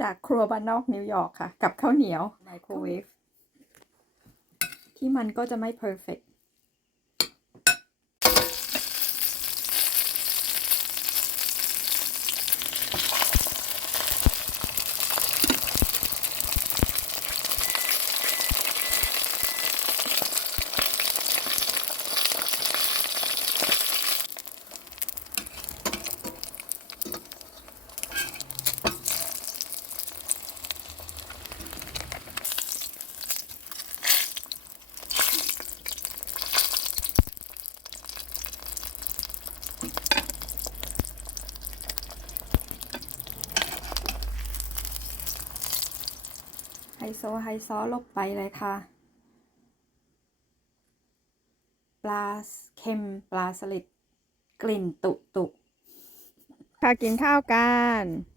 จากครัวบ้านนอกนิวยอร์กค่ะ กับข้าวเหนียวไมโครเวฟที่มันก็จะไม่เพอร์เฟกไโซไฮซอลบไปเลยค่ะ ปลาเค็มปลาสลิดกลิ่นตุตุค่ะกินข้าวกัน